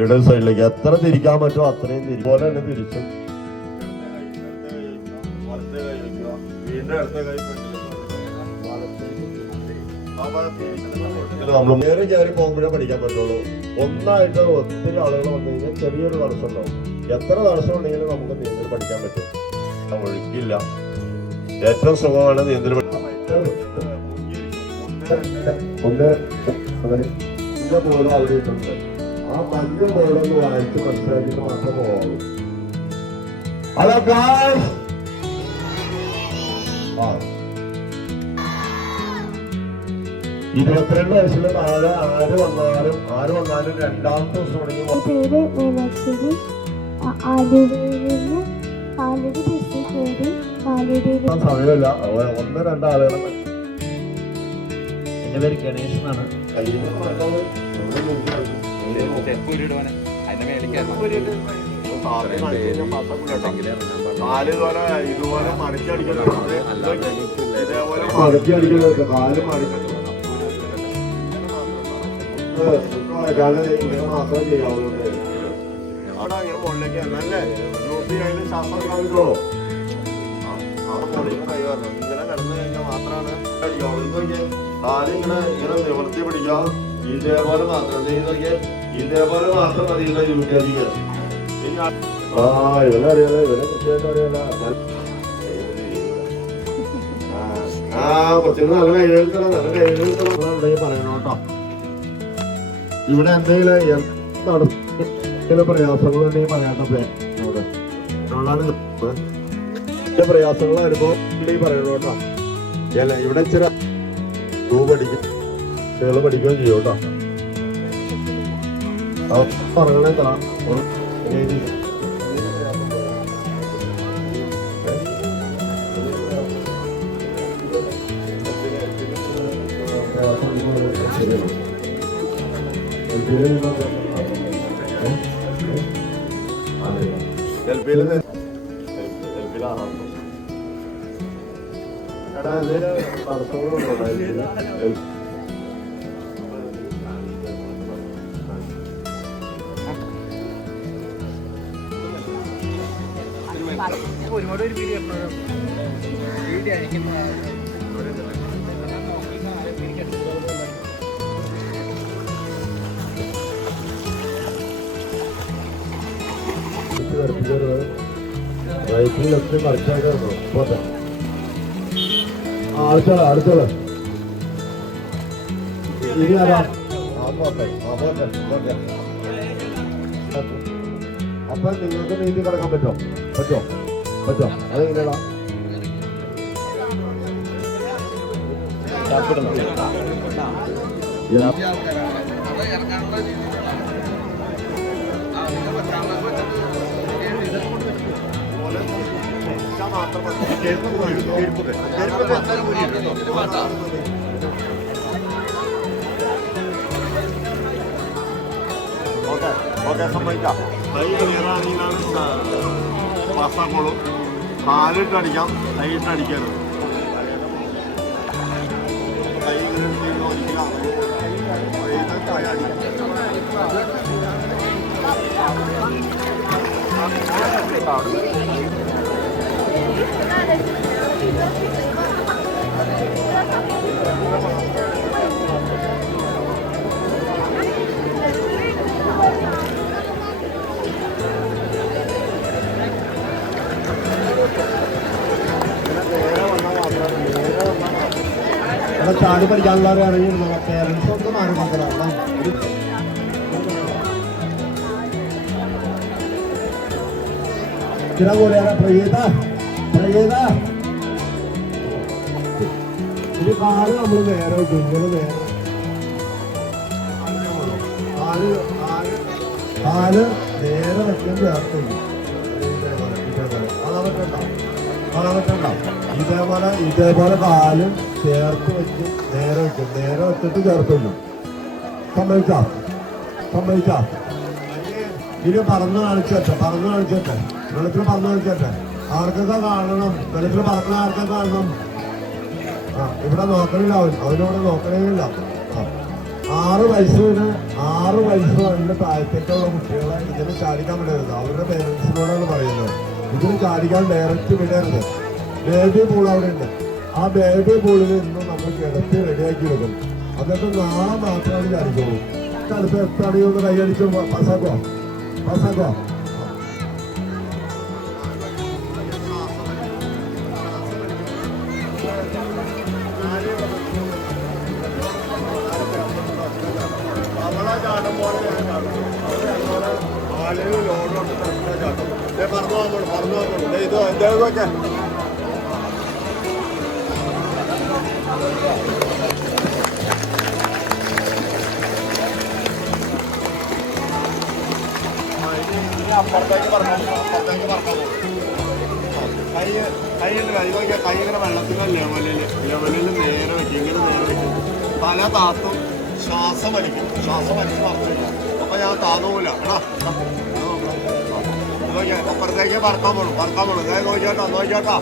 ഇടത് സൈഡിലേക്ക് എത്ര തിരിക്കാൻ പറ്റുമോ അത്രയും പോലെ തന്നെ തിരിച്ചും നമ്മൾ നേരെ കയറി പോകുമ്പോഴേ പഠിക്കാൻ പറ്റുള്ളൂ. ഒന്നായിട്ട് ഒത്തിരി ആളുകൾ വന്നു കഴിഞ്ഞാൽ ചെറിയൊരു തടസ്സം ഉണ്ടാവും. എത്ര തടസ്സം ഉണ്ടെങ്കിലും നമുക്ക് നീന്തൽ പഠിക്കാൻ പറ്റും. ഒഴുക്കില്ല. ഏറ്റവും സുഖമാണ് നീന്തൽ പോലെ ആളുകളുണ്ട്. ആ മഞ്ഞ ബോർഡൊന്ന് വായിച്ച് മനസ്സിലാക്കിയിട്ട് മാത്രം പോകാവൂ. ഹലോ ഗായ്സ്, 22 വയസ്സിൽ താഴെ ആര് വന്നാലും രണ്ടാമത്തെ ദിവസം പേര് മീനാക്ഷി. സമയമില്ല. 1-2 ആളുകളെ. എന്റെ പേര് ഗണേഷ് എന്നാണ്. ഇതുപോലെ മടക്കി അടിക്കുന്നത് കാല് ഇങ്ങനെ മാത്രം ചെയ്യാവുള്ളൂ. അവിടെ ഇങ്ങനെ മുകളിലേക്ക് നല്ലേ ശാസ്ത്രം കാണിക്കോളൂ. ഇങ്ങനെ കിടന്നു കഴിഞ്ഞാൽ മാത്രമാണ് കാല് ഇങ്ങനെ നിവർത്തി പിടിക്കുക. ഇതേപോലെ മാത്രം ഇതേപോലെ മാത്രം മതി. യൂണിയായിരിക്കുക. ഇവനെ അറിയാലോ, ഇവനെ കൃത്യമായിട്ട് അറിയാലോ. കൊച്ചിന് നല്ല കൈകൾക്കണം, നല്ല കൈകൾക്കണം പറയണോ കേട്ടോ. ഇവിടെ എന്തെങ്കിലും പ്രയാസങ്ങൾ ഉണ്ടെങ്കിൽ പറയാത്തപ്പോ പ്രയാസങ്ങൾ അനുഭവം പറയണോ കേട്ടോ. അല്ല ഇവിടെ ഇച്ചിരി പഠിക്കും, കുട്ടികൾ പഠിക്കുകയും ചെയ്യും കേട്ടോ. പറയണേ ഒരുപാട് ഒരു വീഡിയോ അയക്കുന്ന റൈറ്റിലൊക്കെ മറിച്ചാക്കോ. പോട്ടെ അടുത്തോള ഇനി ആരാ? അപ്പൊ നിങ്ങൾക്ക് നീന്തി കിടക്കാൻ പറ്റോ? അതെങ്ങനെയാ? ഓക്കെ സമ്മതിക്കാം. പാസ്സാക്കോളും. കാലിട്ട് അടിക്കാം, കൈയിട്ട് അടിക്കരുത്. കൈ ഒരിക്കലും ചാടി പഠിക്കാനുള്ള അറിയുന്നു. പേരൻസ് ഒക്കെ മാറി നോക്കണം. ചില പോലെയാണ് പ്രകീത ഇത് കാല് നമ്മൾ നേരെ വെക്കും. ഇങ്ങനെ നേരെ കാല് നേരെ വെക്കാൻ ചേർത്തുണ്ട്. ഇതേപോലെ കാലും ചേർത്ത് വെക്കും, നേരെ വെച്ചിട്ട് ചേർത്തുന്നു. സമ്മതിച്ചാ ഇനി പറന്ന് കാണിച്ചേട്ടെ വെള്ളത്തിൽ പറന്ന് കാണിച്ചേട്ടെ. ആർക്കൊക്കെ കാണണം? വെള്ളത്തിൽ പറക്കണ ആർക്കൊക്കെ കാണണം? ഇവിടെ നോക്കണില്ല, അവനോട് നോക്കണേയില്ല. 6 വയസ്സിന് 6 വയസ്സോ അതിന്റെ താഴത്തേക്കുള്ള കുട്ടികളെ ഇതിന് ചാടിക്കാൻ വിടരുത്. അവരുടെ പേരൻസിനോടാണ് പറയുന്നത്, ഇതിന് ചാടിക്കാൻ ഡയറക്റ്റ് വിടരുത്. ബേബി പൂൾ അവിടെ ഉണ്ട്. ആ ബേബി പൂളിൽ ഇന്ന് നമ്മൾ കിടത്തി റെഡിയാക്കി വെക്കും. എന്നിട്ട് നാളെ മാത്രമാണ് ചാടിക്കോളൂ. അടുത്ത് എത്താണെങ്കിൽ ഒന്ന് കൈയടിച്ച് പാസ്സാക്കോ. അപ്പുറത്തേക്ക് പറക്കാം. കൈ ഇങ്ങനെ വെള്ളത്തിൻ്റെ ലെവലിൽ നേരെ വെക്കും. ഇങ്ങനെ നേരെ വെക്കും. തല താത്തും ശ്വാസം വലിക്കും പറഞ്ഞില്ല. അപ്പൊ ഞാൻ താന്നൂല. അപ്പുറത്തേക്ക് പറക്കാൻ പോണു. നോക്കിയാട്ടാ.